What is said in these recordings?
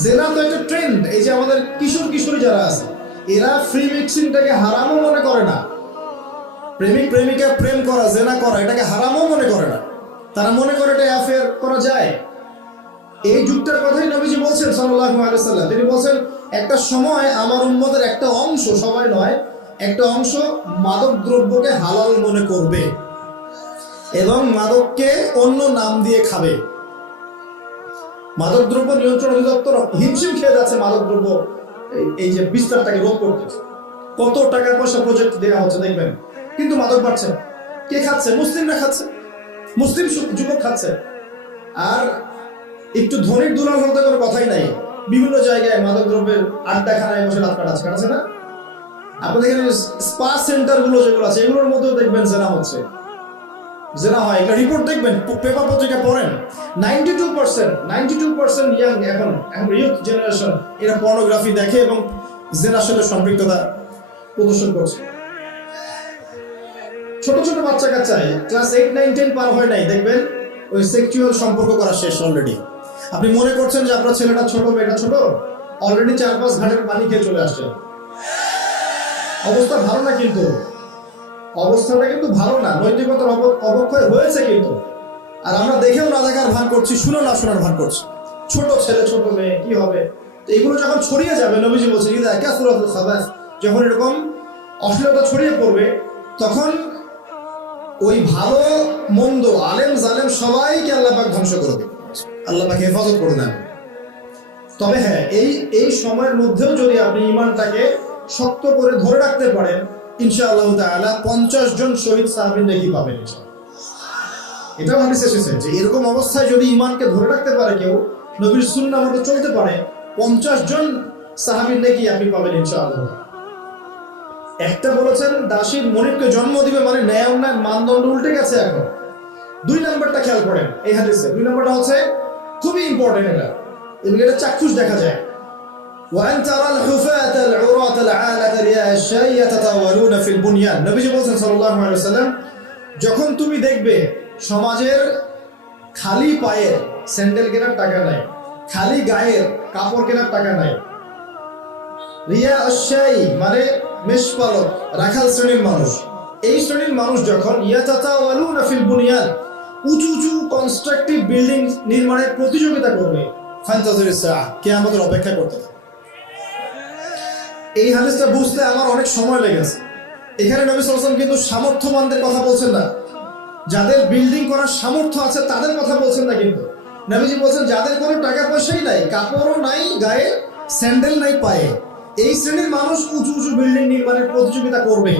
জেনা তো একটা ট্রেন্ড। এই যে আমাদের কিশোর কিশোরী যারা আছে, এরা ফ্রি মিক্সিংটাকে হারামও মনে করে না। প্রেমিক প্রেমিকা প্রেম করা, জেনা করা, এটাকে হারামও মনে করে না। তারা মনে করে এটা অ্যাফেয়ার করা যায়। এই যুগটার কথাই নবীজি বলছেন সাল্লাল্লাহু আলাইহি ওয়াসাল্লাম। তিনি বলছেন একটা সময় আমার উম্মতের একটা অংশ, সবাই নয়, একটা অংশ মাদক দ্রব্যকে হালাল মনে করবে এবং মাদককে অন্য নাম দিয়ে খাবে। মাদক দ্রব্য নিয়ন্ত্রণ অধিদপ্তর হিমশিম খেয়ে যাচ্ছে মাদক দ্রব্য এই যে বিস্তারটাকে রোধ করতে। কত টাকা পয়সা প্রজেক্ট দেওয়া হচ্ছে দেখবেন, কিন্তু মাদক বাড়ছে। কে খাচ্ছে? মুসলিমরা খাচ্ছে, মুসলিম যুবক খাচ্ছে। আর একটু ধনির দুলাল হতে কোনো কথাই নাই। বিভিন্ন জায়গায় মাদক দ্রব্যের আড্ডাখানায় বসে রাত কাটাচ্ছে না? আপনাদের এখানে স্পা সেন্টার গুলো যেগুলো আছে, এগুলোর মধ্যেও দেখবেন জেনা হচ্ছে, জেনা হয়। একটা রিপোর্ট দেখবেন, পেপার পত্রিকা পড়েন, 92% ইয়াং এখন ইউথ জেনারেশন এরা পর্নোগ্রাফি দেখে এবং জেনার সাথে সম্পৃক্ততা প্রদর্শন করছে। ছোট ছোট বাচ্চা কাচ্চায় ক্লাস 8, 9, 10 পার হয় নাই, দেখবেন ওই সেক্সুয়াল সম্পর্ক করা শেষ অলরেডি। আপনি মনে করছেন যে আপনার ছেলেটা ছোট, মেয়েটা ছোট, অলরেডি 4-5 ঘাটের পানি খেয়ে চলে আসছে। অবস্থা ভালো না, কিন্তু অবস্থাটা কিন্তু ভালো না, নৈতিকতার অবক্ষয় হয়েছে কিন্তু। আর আমরা দেখেও না দেখার ভান করছি, শুনে না শোনার ভান করছি। ছোট ছেলে ছোট মেয়ে কি হবে? তো এগুলো যখন ছড়িয়ে যাবে, নবীজি বলছেন যখন এরকম অশ্লীলতা ছড়িয়ে পড়বে, তখন ওই ভালো মন্দ, আলেম জালেম সবাইকে আল্লাহ পাক ধ্বংস করে দেবে, আল্লাহ পাক হেফাজত করে নেন। তবে হ্যাঁ, এই সময়ের মধ্যেও যদি আপনি ইমানটাকে শক্ত করে ধরে রাখতে পারেন, ইনশাআল্লাহ তাআলা 50 জন শহীদ সাহাবী নেকি পাবেন। এটাও হাদিসে এসেছে যে এরকম অবস্থায় যদি ইমানকে ধরে রাখতে পারে কেউ, নবীর সুন্নাহ মতো চলতে পারে, 50 জন সাহাবীর নেকি আপনি পাবেন ইনশাআল্লাহ। একটা বলেছেন দাসীর মনিবকে জন্ম দিবে, মানে ন্যায় অন্যায় মানদণ্ড উল্টে গেছে এখন। 2 নম্বরটা খেয়াল করেন এই হাদিসে। 2 নম্বরটা হচ্ছে খুবই ইম্পর্টেন্ট, এটা চাক্ষুষ দেখা যায়। وأن ترى الحفاة العراة العالة رياء الشاي يتطاولون في البنيان। নবীজি বলেছেন সাল্লাল্লাহু আলাইহি ওয়াসাল্লাম, যখন তুমি দেখবে সমাজের খালি পায়ের স্যান্ডেল কেনার টাকা নাই, খালি গায়ের কাপড় কেনার টাকা নাই, রিয়া আশাই মানে মেষপালক, রাখাল শ্রেণীর মানুষ, এই শ্রেণীর মানুষ যখন ইয়াতাতাওয়ালুনা ফিল বুনিয়ান, উঁচু উঁচু কনস্ট্রাকটিভ বিল্ডিং নির্মাণের প্রতিযোগিতা করবে, ফান্তাজিরিস সাআহ, কিয়ামতের অপেক্ষা করতে। এই হাদিসটা বুঝতে আমার অনেক সময় লেগেছে। এখানে নবী সাল্লাল্লাহু আলাইহি ওয়াসাল্লাম কিন্তু সামর্থ্যবানদের কথা বলছেন না, যাদের বিল্ডিং করার সামর্থ্য আছে তাদের কথা বলছেন না। কিন্তু নবীজি বলছেন যাদের কোনো টাকা পয়সাই নাই, কাপড়ও নাই গায়ে, স্যান্ডেল নাই পায়ে, এই শ্রেণীর মানুষ উঁচু উঁচু বিল্ডিং নির্মাণের প্রতিযোগিতা করবে।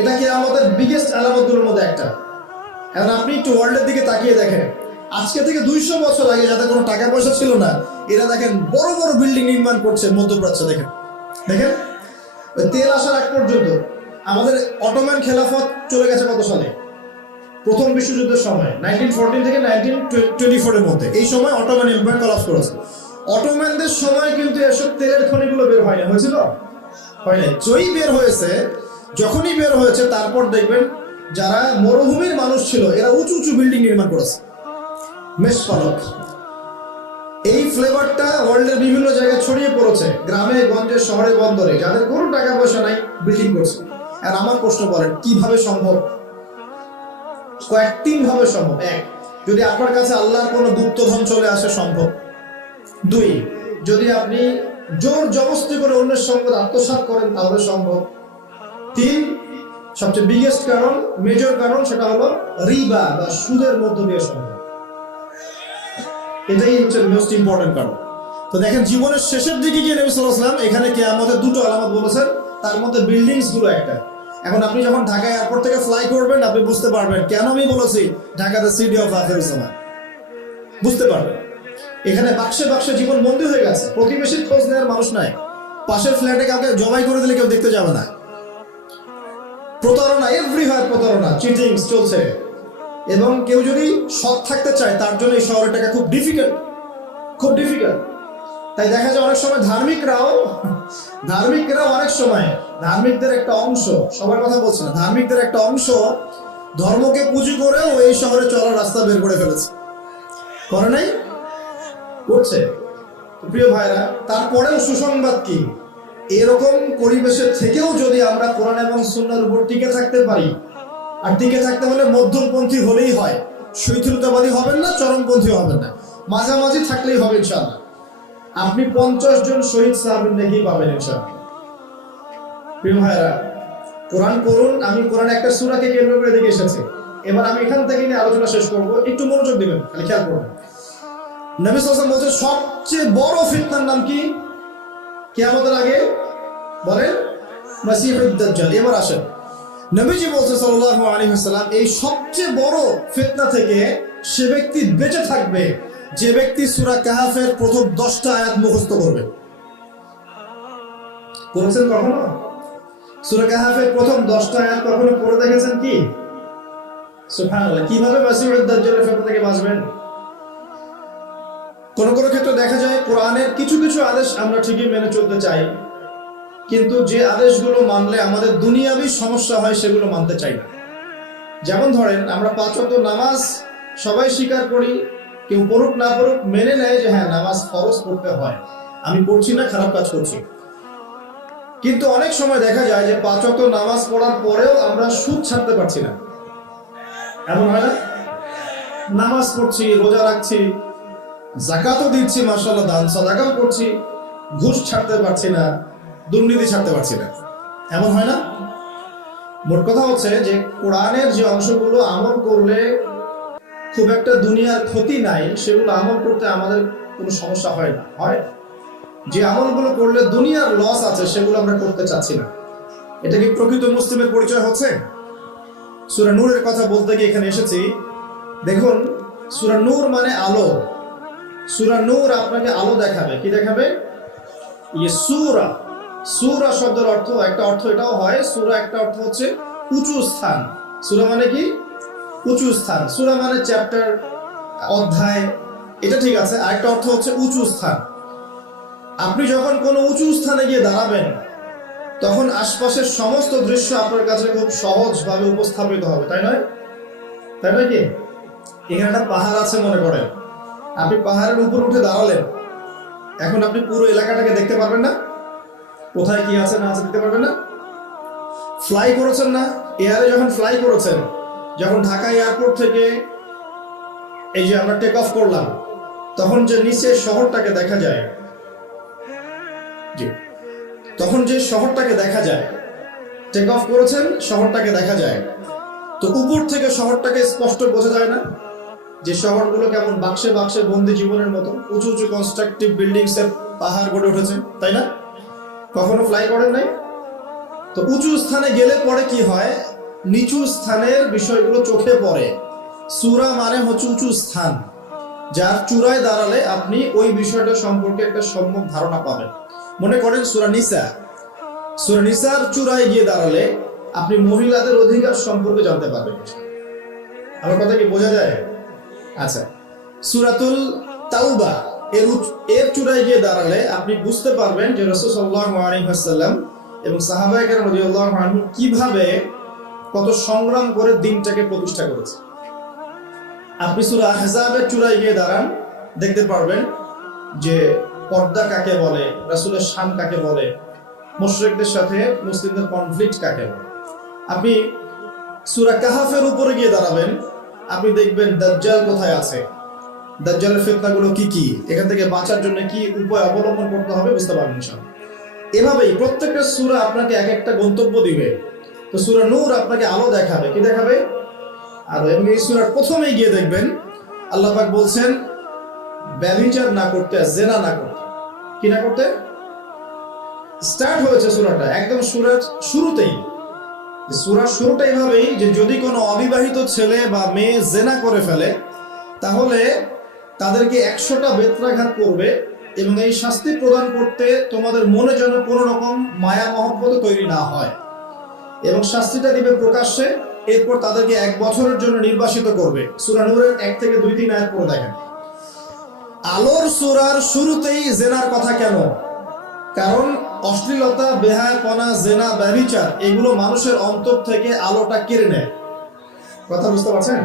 এটা কি আমাদের বিগেস্ট আলামতগুলোর মধ্যে একটা। এখন আপনি একটু ওয়ার্ল্ডের দিকে তাকিয়ে দেখেন, আজকে থেকে 200 বছর আগে যাদের কোনো টাকা পয়সা ছিল না, এরা দেখেন বড় বড় বিল্ডিং নির্মাণ করছে মধ্যপ্রাচ্যে। দেখেন দেখেন ওই তেল আসার আগ পর্যন্ত আমাদের অটোম্যান খেলাফত চলে গেছে কত সালে? প্রথম বিশ্বযুদ্ধের সময়, 1914 থেকে 1924 এর মধ্যে। এই সময় অটোম্যান এম্পায়ার কলাপস করেছে। অটোম্যানদের সময় কিন্তু এসব তেলের খনিগুলো বের হয় না, হয়েছিল? হয় না। যই বের হয়েছে, যখনই বের হয়েছে, তারপর দেখবেন যারা মরুভূমির মানুষ ছিল এরা উঁচু উঁচু বিল্ডিং নির্মাণ করেছে, মেষপালক। এই ফ্লেভারটা ওয়ার্ল্ডের বিভিন্ন জায়গায় ছড়িয়ে পড়েছে, গ্রামে গঞ্জে শহরে বন্দরে। যাদের কোনো টাকা পয়সা নাই বিল্ডিং করছে। আর আমার প্রশ্ন করেন কিভাবে সম্ভব? কয়েকটি ভাবে সম্ভব। 1, যদি আপনার কাছে আল্লাহর কোনো গুপ্তধন চলে আসে সম্ভব। 2, যদি আপনি জোর জবরদস্তি করে অন্যের সম্পদ আত্মসাৎ করেন তাহলে সম্ভব। 3, সবচেয়ে বিগেস্ট কারণ, মেজর কারণ, সেটা হলো রিবা বা সুদের মধ্য দিয়ে সম্ভব। এটাই হচ্ছে মোস্ট ইম্পর্টেন্ট কারণ। তো দেখেন জীবনের শেষের দিকে গিয়ে নবী সাল্লাল্লাহু আলাইহি ওয়াসাল্লাম এখানে কিয়ামতের 2টো আলামত বলেছেন, তার মধ্যে বিল্ডিংস গুলো একটা। এখন আপনি যখন ঢাকা এয়ারপোর্ট থেকে ফ্লাই করবেন, আপনি বুঝতে পারবেন কেন আমি বলেছি ঢাকাতে সিটি অফ আখিরুজ জামান। বুঝতে পারবেন এখানে বাক্সে বাক্সে জীবন বন্দী হয়ে গেছে, প্রতিবেশীর খোঁজ নেওয়ার মানুষ নাই, পাশের ফ্ল্যাটে কাউকে জবাই করে দিলে কেউ দেখতে যাবে না, প্রতারণা, এভরিহোয়ার প্রতারণা, চিটিংস চলছে। এবং কেউ যদি সৎ থাকতে চায় তার জন্য এই শহরের টাকা খুব ডিফিকাল্ট, খুব ডিফিকাল্ট। তাই দেখা যায় অনেক সময় ধার্মিকরাও অনেক সময়, ধার্মিকদের একটা অংশ, সবার কথা বলছে না, ধার্মিকদের একটা অংশ ধর্মকে পুঁজি করেও এই শহরে চলার রাস্তা বের করে ফেলেছে। করে নাই? করছে। প্রিয় ভাইরা, তারপরেও সুসংবাদ কি, এরকম পরিবেশের থেকেও যদি আমরা কোরআন এবং সুন্নাহর উপর টিকে থাকতে পারি, আর টিকে থাকতে হলে মধ্যমপন্থী হলেই হয়, শৈথিলতাবাদী হবেন না, চরমপন্থী হবেন না, মাঝামাঝি থাকলেই হবে ইনশাআল্লাহ। আপনি 50 জন শহীদ সাহাবীর নেকি পাবেন ইনশাআল্লাহ। প্রিয় ভাইরা, কোরআন পড়ুন। আমি কোরআন একটা সূরাকে কেন্দ্র করে দেখে এসেছি। এবার আমি এখান থেকে নিয়ে আলোচনা শেষ করব, একটু মনোযোগ দিবেন, খালি খেয়াল করবেন। নবী সাল্লাল্লাহু আলাইহি ওয়াসাল্লাম বলছেন সবচেয়ে বড় ফিতনার নাম কি কিয়ামতের আগে? বলেন, মাসিহুদ দাজ্জাল। এবার আসেন, নবীজি বলছেন সাল্লাল্লাহু আলাইহি ওয়াসাল্লাম, এই সবচেয়ে বড় ফিতনা থেকে সে ব্যক্তি বেঁচে থাকবে যে ব্যক্তি সূরা কাহাফের প্রথম 10টা আয়াত মুখস্থ করবে। করেছেন কখনো? সূরা কাহাফের প্রথম 10টা আয়াত কখনো পড়ে দেখেছেন কি? সুবহানাল্লাহ। কিভাবে মাসিহুদ দাজ্জালের ফিতনা থেকে বাঁচবেন? কোন কোন ক্ষেত্রে দেখা যায় কোরআনের কিছু কিছু আদেশ আমরা ঠিকই মেনে চলতে চাই, কিন্তু যে আদেশগুলো মানলে আমাদের দুনিয়াবি সমস্যা হয় সেগুলো মানতে চাই না। যেমন ধরেন, আমরা 5 ওয়াক্ত নামাজ সবাই স্বীকার করি, কেউ পড়ুক না পড়ুক মেনে নেয় যে হ্যাঁ নামাজ ফরজ পড়তে হয়, আমি পড়ছি না, খারাপ কাজ করছি। কিন্তু অনেক সময় দেখা যায় যে 5 ওয়াক্ত নামাজ পড়ার পরেও আমরা সুদ ছাড়তে পারছি না। এমন হয় না? নামাজ পড়ছি, রোজা রাখছি, যাকাতও দিচ্ছি, মাশাআল্লাহ, দান সাদাকাও করছি, ঘুষ ছাড়তে পারছি না, দুর্নীতি ছাড়তে পারছি না। এমন হয় না? মোট কথা হচ্ছে যে কোরআনের যে অংশগুলো আমল করলে খুব একটা দুনিয়ার ক্ষতি নাই, সেগুলো আমল করতে আমাদের কোনো সমস্যা হয় না। হয় যে আমলগুলো করলে দুনিয়ার লস আছে সেগুলো আমরা করতে চাচ্ছি না। এটা কি প্রকৃত মুসলিমের পরিচয় হচ্ছে? সূরা নূরের কথা বলতে গিয়ে এখানে এসেছি। দেখুন, সূরা নূর মানে আলো। সূরা নূর আপনাকে আলো দেখাবে। কি দেখাবে? সূরা, সূরা শব্দের অর্থ, একটা অর্থ এটাও হয়, সূরা একটা অর্থ হচ্ছে উঁচু স্থান। সূরা মানে কি? উঁচু স্থান। সূরা মানে চ্যাপ্টার, অধ্যায়, এটা ঠিক আছে। আরেকটা অর্থ হচ্ছে উঁচু স্থান। আপনি যখন কোনো উঁচু স্থানে গিয়ে দাঁড়াবেন, তখন আশপাশের সমস্ত দৃশ্য আপনার কাছে খুব সহজভাবে উপস্থাপিত হবে, তাই নয়? তাই নয় কি? এখানে একটা পাহাড় আছে মনে করেন, আপনি পাহাড়ের উপর উঠে দাঁড়ালেন, এখন আপনি পুরো এলাকাটাকে দেখতে পারবেন না? কোথায় কি আছে না আছে দেখতে পারবেন না? ফ্লাই করেছেন না, এয়ারে যখন ফ্লাই করেছেন, যখন ঢাকা এয়ারপোর্ট থেকে এই যে আমরা টেক অফ করলাম, তখন যে নিচে শহরটাকে দেখা যায়, জি, তখন যে শহরটাকে দেখা যায়, টেক অফ করেছেন, শহরটাকে দেখা যায়, তো উপর থেকে শহরটাকে স্পষ্ট বোঝা যায় না? যে শহরগুলো কেমন বাক্সে বাক্সে বন্দি জীবনের মতো উঁচু উঁচু কনস্ট্রাকটিভ বিল্ডিংস এর পাহাড় গড়ে উঠেছে, তাই না? কখনো ফ্লাই করেন নাই? তো উঁচু স্থানে গেলে পরে কি হয়, নিচু স্থানের বিষয়গুলো চোখে পড়ে। সূরা মানে হচ্ছে উঁচু স্থান, যার চূড়ায় দাঁড়ালে আপনি ওই বিষয়টা সম্পর্কে একটা সম্যক ধারণা পাবেন। মনে করেন সূরা নিসা, সূরা নিসার চূড়ায় গিয়ে দাঁড়ালে আপনি মহিলাদের অধিকার সম্পর্কে জানতে পারবেন। আমার কথা কি বোঝা যায়? আচ্ছা, সূরাতুল তাওবা এর চূড়ায় গিয়ে দাঁড়ালে আপনি বুঝতে পারবেন যে রাসূল সাল্লাল্লাহু আলাইহি ওয়াসাল্লাম এবং সাহাবায়ে কেরাম রাদিয়াল্লাহু আনহুম কিভাবে কত সংগ্রাম করে দিনটাকে প্রতিষ্ঠা করেছে। আপনি সূরা আহজাবের চূড়ায় গিয়ে দাঁড়ান, দেখতে পারবেন যে পর্দা কাকে বলে, রাসূলের শান কাকে বলে, মুশরিকদের সাথে মুসলিমদের কনফ্লিক্ট কাকে বলে। আপনি সূরা কাহাফের উপরে গিয়ে দাঁড়াবেন, আপনি দেখবেন দাজ্জাল কোথায় আছে, দাজ্জালের ফিতনাগুলো কি কি, এখান থেকে বাঁচার জন্য কি উপায় অবলম্বন করতে হবে বুঝতে পারবেন ইনশাআল্লাহ। এভাবেই প্রত্যেকটা সূরা আপনাকে এক একটা গন্তব্য দিবে। তো সূরা নূর আপনাকে আলো দেখাবে। কি দেখাবে? আর এবং এই সূরার প্রথমেই গিয়ে দেখবেন আল্লাহ পাক বলছেন ব্যভিচার না করতে, জেনা না করতে। কি না করতে? স্টার্ট হয়েছে সূরাটা একদম সূরার শুরুতেই। সূরার শুরুটা এইভাবেই যে যদি কোনো অবিবাহিত ছেলে বা মেয়ে জেনা করে ফেলে, তাহলে তাদেরকে 100টা বেত্রাঘাত করবে এবং এই শাস্তি প্রদান করতে তোমাদের মনে যেন কোনো রকম মায়া মহব্বত তৈরি না হয়, এবং শাস্তিটা দিবে প্রকাশ্যে। এরপর তাদেরকে 1 বছরের জন্য নির্বাসিত করবে। সূরা নূরের 1 থেকে 2-3 আয়াত পড়ে দেখেন। আলোর সূরার শুরুতেই জেনার কথা কেন? কারণ অশ্লীলতা, বেহায়াপনা, জেনা, ব্যভিচার এগুলো মানুষের অন্তর থেকে আলোটা কেড়ে নেয়। কথা বুঝতে পারছেন?